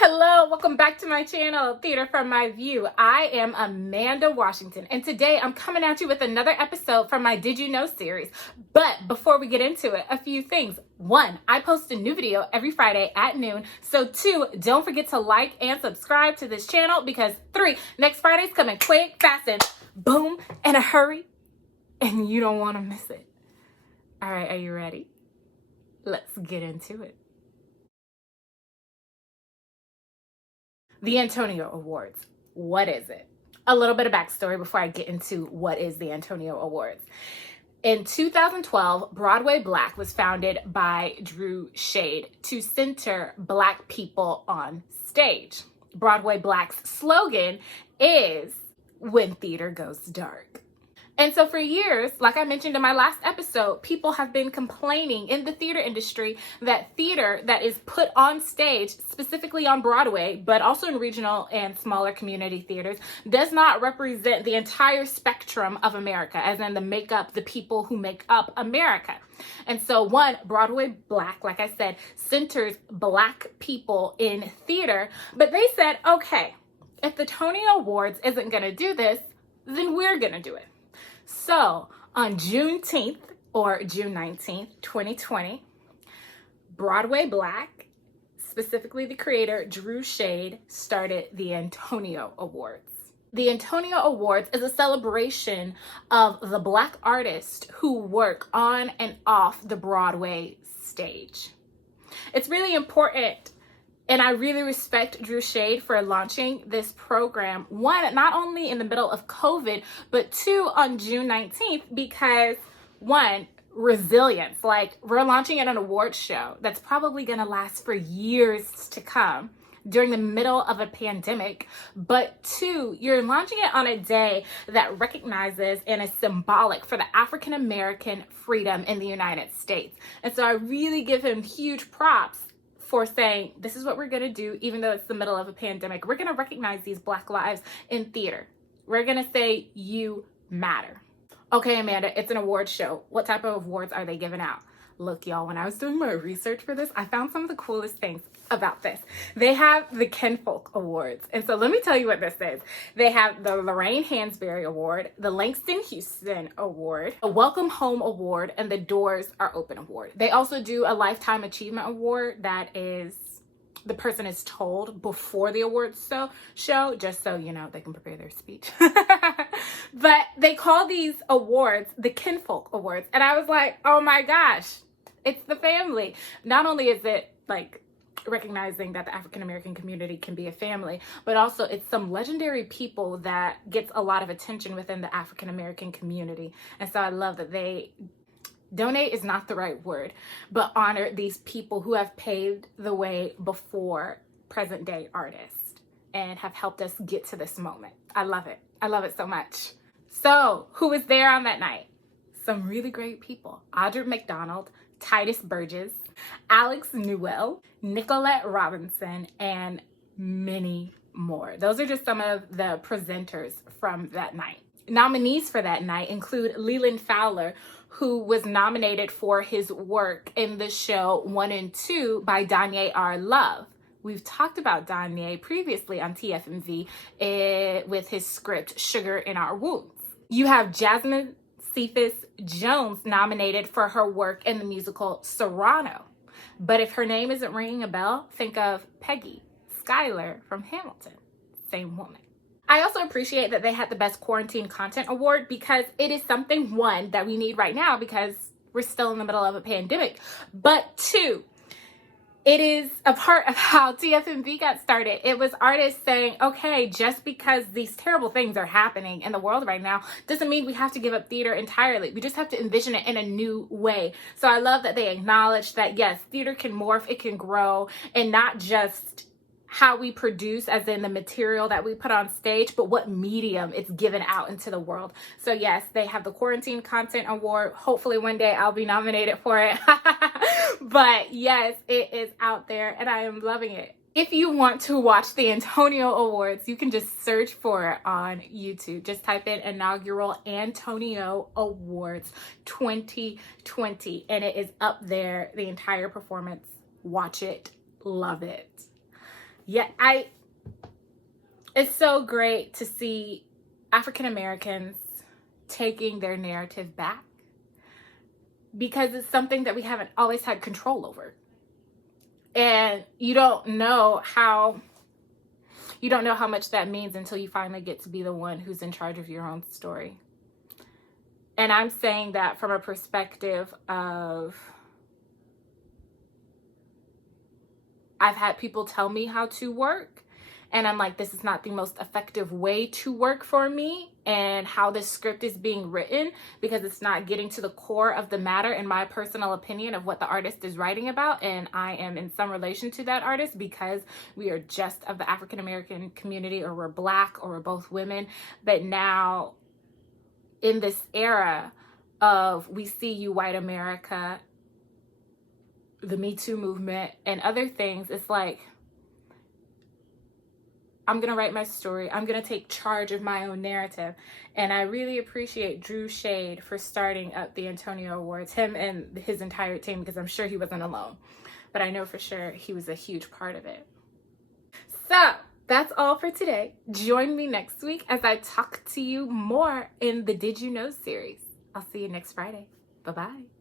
Hello, welcome back to my channel, Theater from My View. I am Amanda Washington, and today I'm coming at you with another episode from my Did You Know series. But before we get into it, a few things. 1, I post a new video every Friday at noon. So 2, don't forget to like and subscribe to this channel because 3, next Friday's coming quick, fast, and boom, in a hurry, and you don't want to miss it. All right, are you ready? Let's get into it. The Antonyo Awards. What is it? A little bit of backstory before I get into what is the Antonyo Awards. In 2012, Broadway Black was founded by Drew Shade to center Black people on stage. Broadway Black's slogan is "When Theater Goes Dark." And so for years, like I mentioned in my last episode, people have been complaining in the theater industry that theater that is put on stage, specifically on Broadway, but also in regional and smaller community theaters, does not represent the entire spectrum of America, as in the people who make up America. And so Broadway Black, like I said, centers Black people in theater, but they said, okay, if the Tony Awards isn't gonna do this, then we're gonna do it. So on Juneteenth, or June 19th, 2020, Broadway Black, specifically the creator, Drew Shade, started the Antonyo Awards. The Antonyo Awards is a celebration of the Black artists who work on and off the Broadway stage. It's really important, and I really respect Drew Shade for launching this program. 1, not only in the middle of COVID, but 2, on June 19th, because 1, resilience. Like, we're launching an award show that's probably gonna last for years to come during the middle of a pandemic. But 2, you're launching it on a day that recognizes and is symbolic for the African American freedom in the United States. And so I really give him huge props for saying, this is what we're gonna do, even though it's the middle of a pandemic. We're gonna recognize these Black lives in theater. We're gonna say, you matter. Okay, Amanda, it's an award show. What type of awards are they giving out? Look, y'all, when I was doing my research for this, I found some of the coolest things about this. They have the Kinfolk Awards. And so let me tell you what this is. They have the Lorraine Hansberry Award, the Langston Houston Award, a Welcome Home Award, and the Doors Are Open Award. They also do a Lifetime Achievement Award that is, the person is told before the awards show, just so, you know, they can prepare their speech. But they call these awards the Kinfolk Awards. And I was like, oh my gosh, it's the family. Not only is it like recognizing that the African American community can be a family, but also it's some legendary people that gets a lot of attention within the African American community. And so I love that they donate is not the right word, but honor these people who have paved the way before present day artists and have helped us get to this moment. I love it. I love it so much. So who was there on that night? Some really great people. Audra McDonald, Titus Burgess, Alex Newell, Nicolette Robinson, and many more. Those are just some of the presenters from that night. Nominees for that night include Leland Fowler, who was nominated for his work in the show 1 and 2 by Danye R. Love. We've talked about Danye previously on TFMV with his script Sugar in Our Wounds. You have Jasmine Cephas Jones nominated for her work in the musical Serrano. But if her name isn't ringing a bell, think of Peggy Schuyler from Hamilton. Same woman. I also appreciate that they had the Best Quarantine Content Award because it is something, 1, that we need right now because we're still in the middle of a pandemic. But 2, it is a part of how TFMV got started. It was artists saying, okay, just because these terrible things are happening in the world right now doesn't mean we have to give up theater entirely. We just have to envision it in a new way. So I love that they acknowledge that, yes, theater can morph, it can grow, and not just how we produce, as in the material that we put on stage, but what medium it's given out into the world. So yes, they have the Quarantine Content Award. Hopefully one day I'll be nominated for it. But yes, it is out there and I am loving it. If you want to watch the Antonyo Awards, you can just search for it on YouTube. Just type in Inaugural Antonyo Awards 2020 and it is up there, the entire performance. Watch it. Love it. Yeah, it's so great to see African Americans taking their narrative back, because it's something that we haven't always had control over. And you don't know how much that means until you finally get to be the one who's in charge of your own story. And I'm saying that from a perspective of, I've had people tell me how to work, and I'm like, this is not the most effective way to work for me, and how this script is being written, because it's not getting to the core of the matter, in my personal opinion, of what the artist is writing about. And I am in some relation to that artist, because we are just of the African American community, or we're Black, or we're both women. But now, in this era of We See You, White America, the Me Too movement, and other things, it's like, I'm going to write my story. I'm going to take charge of my own narrative. And I really appreciate Drew Shade for starting up the Antonyo Awards, him and his entire team, because I'm sure he wasn't alone. But I know for sure he was a huge part of it. So that's all for today. Join me next week as I talk to you more in the Did You Know series. I'll see you next Friday. Bye-bye.